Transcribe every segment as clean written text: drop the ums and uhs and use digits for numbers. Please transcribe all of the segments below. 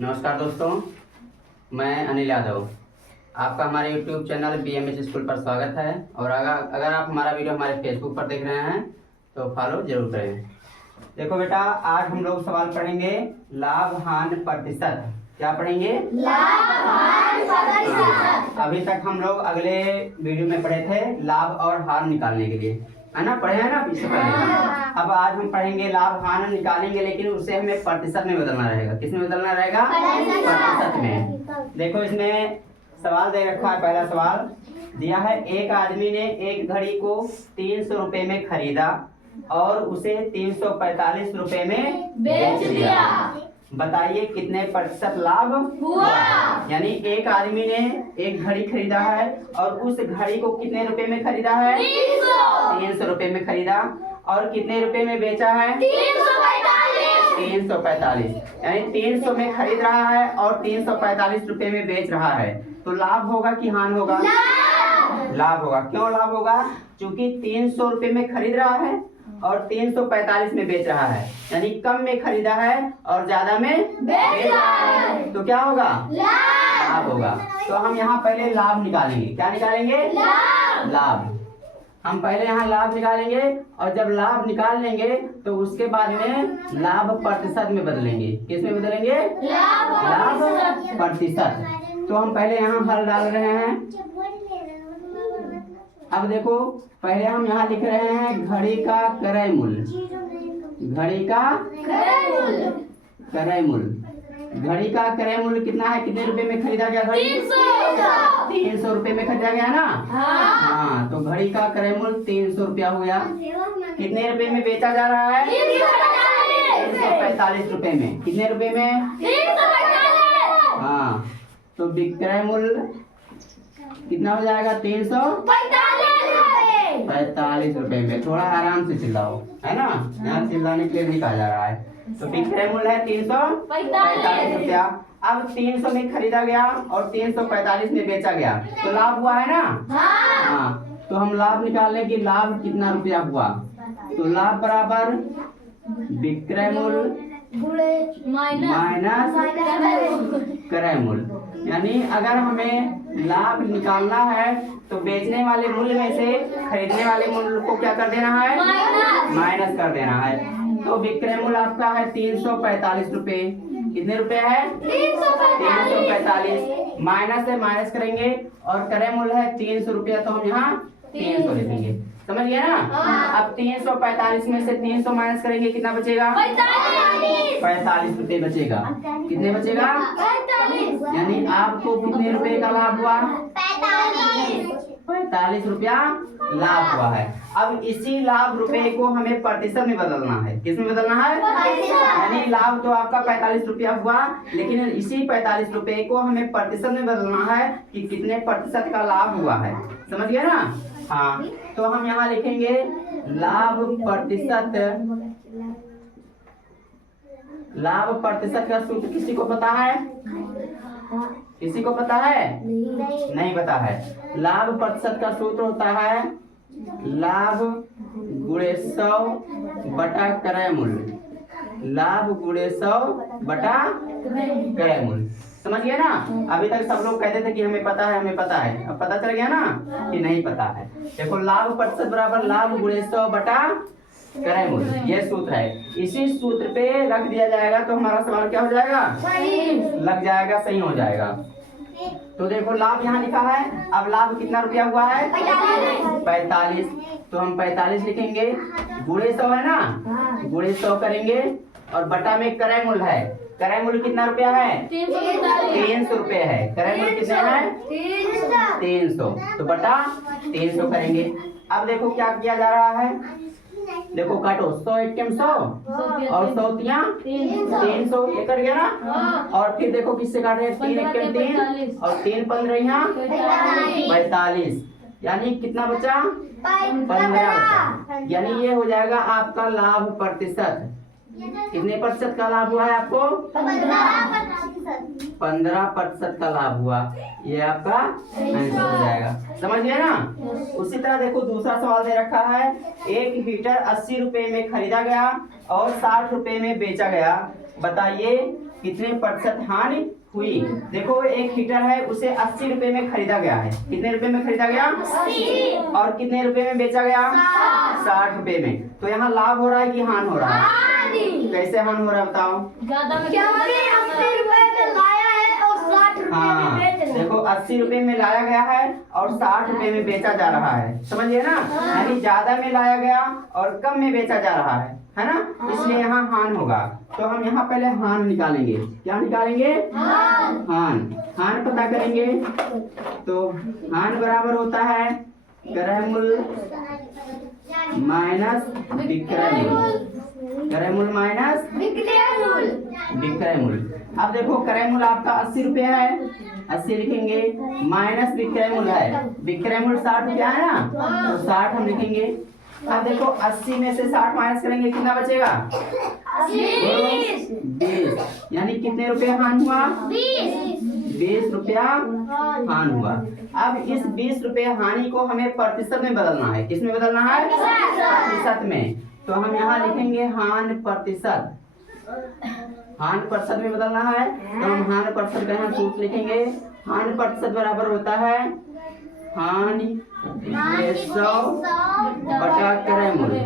नमस्कार दोस्तों, मैं अनिल यादव। आपका हमारे YouTube चैनल BMH स्कूल पर स्वागत है। और अगर आप हमारा वीडियो हमारे फेसबुक पर देख रहे हैं तो फॉलो जरूर करें। देखो बेटा, आज हम लोग सवाल पढ़ेंगे लाभ हानि प्रतिशत। क्या पढ़ेंगे? लाभ हानि प्रतिशत। अभी तक हम लोग अगले वीडियो में पढ़े थे लाभ और हानि निकालने के लिए, है ना? पढ़े हैं ना इससे पहले? अब आज हम पढ़ेंगे लाभ हानि निकालेंगे, लेकिन उसे हमें प्रतिशत में बदलना रहेगा। किस में बदलना रहेगा? प्रतिशत में। देखो इसमें सवाल दे रखा है। पहला सवाल दिया है, एक आदमी ने एक घड़ी को 300 रुपए में खरीदा और उसे 345 रुपए में बेच दिया। बताइए कितने प्रतिशत लाभ हुआ? यानी एक आदमी ने एक घड़ी खरीदा है और उस घड़ी को कितने रुपए में खरीदा है? 300 रुपए में खरीदा। और कितने रुपए में बेचा है? 345। यानी 300 में खरीद रहा है और 345 रुपए में बेच रहा है। तो लाभ होगा कि हानि होगा? लाभ होगा। क्यों लाभ होगा? क्योंकि 300 रुपए में खरीद रहा है और 345 में बेच रहा है। यानी कम में खरीदा है और ज्यादा में बेच रहा है। तो क्या होगा? लाभ होगा। तो हम यहाँ पहले लाभ निकालेंगे। क्या निकालेंगे? लाभ। हम पहले यहाँ लाभ निकालेंगे और जब लाभ निकाल लेंगे तो उसके बाद में लाभ प्रतिशत में बदलेंगे। किस में बदलेंगे? लाभ प्रतिशत। तो हम पहले यहाँ हल डाल रहे हैं। अब देखो, पहले हम यहाँ लिख रहे हैं घड़ी का क्रय मूल्य। घड़ी का क्रय मूल्य। घड़ी का क्रय मूल्य कितना है? कितने रुपए में खरीदा गया घड़ी? 300 रुपए में खरीदा गया ना? हाँ। तो घड़ी का क्रय मूल्य 300 रुपया हो गया। कितने रुपए में बेचा जा रहा है? 345 रुपए में। कितने रुपए में? 345। तो विक्रय मूल्य कितना हो जाएगा? 345 रुपए में। थोड़ा आराम से चिल्लाओ, है ना? यहाँ चिल्लाने के लिए नहीं कहा जा रहा है। तो विक्रय मूल्य है 345 रुपया। अब 300 में खरीदा गया और 345 में बेचा गया, तो लाभ हुआ है ना? हाँ। तो हम लाभ निकाल लें कि लाभ कितना रुपया हुआ। तो लाभ बराबर विक्रय मूल्य माइनस क्रय मूल्य। यानी अगर हमें लाभ निकालना है तो बेचने वाले मूल्य में से खरीदने वाले मूल्य को क्या कर देना है? माइनस कर देना है। तो विक्रय मूल्य आपका है 345 रुपए। कितने रुपए है? 345। माइनस से माइनस करेंगे और क्रय मूल्य है 300 रुपया, तो हम यहाँ 300 लिखेंगे। समझ गया ना? अब 345 में से 300 माइनस करेंगे, कितना बचेगा? 45 रुपए बचेगा। कितने बचेगा? 45। यानी आपको कितने रुपए का लाभ हुआ? 45 रुपया लाभ हुआ है। अब इसी लाभ रुपए को हमें प्रतिशत में बदलना है। किस में बदलना है? यानी लाभ तो आपका 45 रुपया हुआ, लेकिन इसी 45 रुपए को हमें प्रतिशत में बदलना है कि कितने प्रतिशत का लाभ हुआ है। समझ गया ना? हाँ। तो हम यहाँ लिखेंगे लाभ प्रतिशत। लाभ प्रतिशत का सूत्र किसी को पता है? किसी को पता है? नहीं पता है। लाभ प्रतिशत का सूत्र होता है लाभ गुणे 100 बटा क्रय मूल्य। लाभ गुणे 100 बटा क्रय मूल्य। समझ गया ना? अभी तक सब लोग कहते थे कि हमें पता है, हमें पता है। अब पता चल गया ना कि नहीं पता है। देखो, लाभ प्रतिशत बराबर लाभ गुणे 100 बटा क्रय मूल्य, ये सूत्र है। इसी सूत्र पे रख दिया जाएगा तो हमारा सवाल क्या हो जाएगा? लग जाएगा, सही हो जाएगा। तो देखो, लाभ यहाँ लिखा है। अब लाभ कितना रुपया हुआ है? 45। तो हम 45 लिखेंगे। गुणे 100 है ना? गुणे 100 करेंगे और बटा में क्रय मूल्य है। क्रय मूल्य कितना रुपया है? 300 रुपये है। क्रय मूल्य कितना है? 300। तो बटा 300 करेंगे। अब देखो क्या किया जा रहा है। देखो काटो, 100 एकम 100 और 100 तिया 300, ये कट गया ना? और फिर देखो किससे काट रहे हैं? 3 एकम 3 और 3 15 यहाँ 45। यानी कितना बचा? 15 बचा। यानी ये हो जाएगा आपका लाभ प्रतिशत। कितने प्रतिशत का लाभ हुआ है आपको? 15%। 15% का लाभ हुआ। ये आपका आंसर हो जाएगा। समझ गए ना? उसी तरह देखो दूसरा सवाल दे रखा है, एक हीटर 80 रुपए में खरीदा गया और 60 रुपए में बेचा गया, बताइए कितने प्रतिशत हानि हुई। देखो एक हीटर है, उसे 80 रुपए में खरीदा गया है। कितने रुपए में खरीदा गया? 80। और कितने रुपए में बेचा गया? 60 रुपए में। तो यहाँ लाभ हो रहा है कि हानि हो रहा है? कैसे हानि हो रहा है बताओ? क्योंकि 80 रुपए में लाया है और 60 रुपए में हाँ, बेच रहे हैं। देखो 80 रुपए में लाया गया है और 60 रुपए में बेचा जा रहा है। समझिए ना? यानी ज्यादा में लाया गया और कम में बेचा जा रहा है ना? इसलिए यहाँ हानि होगा। तो हम यहाँ पहले हानि निकालेंगे। क्या निकालेंगे? हानि पता करेंगे। तो हानि बराबर होता है क्रय मूल्य माइनस विक्रय मूल्य। क्रय मूल्य माइनस विक्रय मूल्य। अब देखो क्रय मूल्य आपका 80 रुपए है, 80 लिखेंगे, माइनस विक्रय मूल्य है, विक्रय मूल्य 60 रुपया है ना, तो 60 हम लिखेंगे। अब देखो 80 में से 60 माइनस करेंगे, कितना बचेगा? 20। यानी कितने रुपए हानि हुआ? 20 रुपया हानि हुआ। अब इस 20 रुपए हानि को हमें प्रतिशत में बदलना है। किस में बदलना है? प्रतिशत में। तो हम यहाँ लिखेंगे हानि प्रतिशत। हानि प्रतिशत में बदलना है तो हम हानि प्रतिशत का यहाँ सूत्र लिखेंगे। हानि प्रतिशत बराबर होता है हानि गुणे 100 बटा क्रय मूल्य।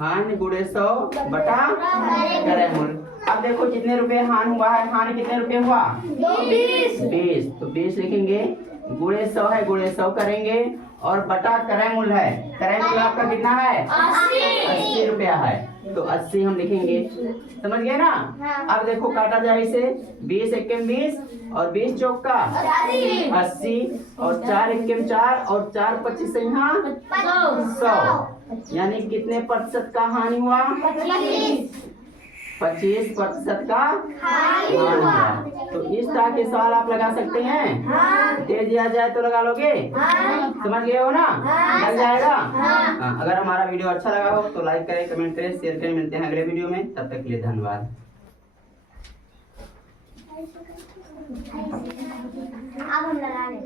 हानि गुणे 100 बटा क्रय मूल्य। अब देखो कितने रुपए हानि हुआ है? हानि कितने रुपए हुआ? 20। तो 20 लिखेंगे, गुणे 100 है, गुणे 100 करेंगे और बटा क्रय मूल्य है। क्रय मूल्य आपका कितना है? 80 रुपया है, तो 80 हम लिखेंगे। समझ गए ना? अब देखो काटा जाए इसे, 20 एकम 20 और 20 चौक का 80 और 4 एकम 4 और 4 25 यहाँ 100। यानी कितने प्रतिशत का हानि हुआ? 25% का हानि हुआ। तो इस तरह के सवाल आप लगा सकते हैं। दे दिया जाए तो लगा लोगे? समझ गए हो ना? लग जाएगा। अगर हमारा वीडियो अच्छा लगा हो तो लाइक करें, कमेंट करें, शेयर करें। मिलते हैं अगले वीडियो में, तब तक के लिए धन्यवाद। अब हम लगा लें।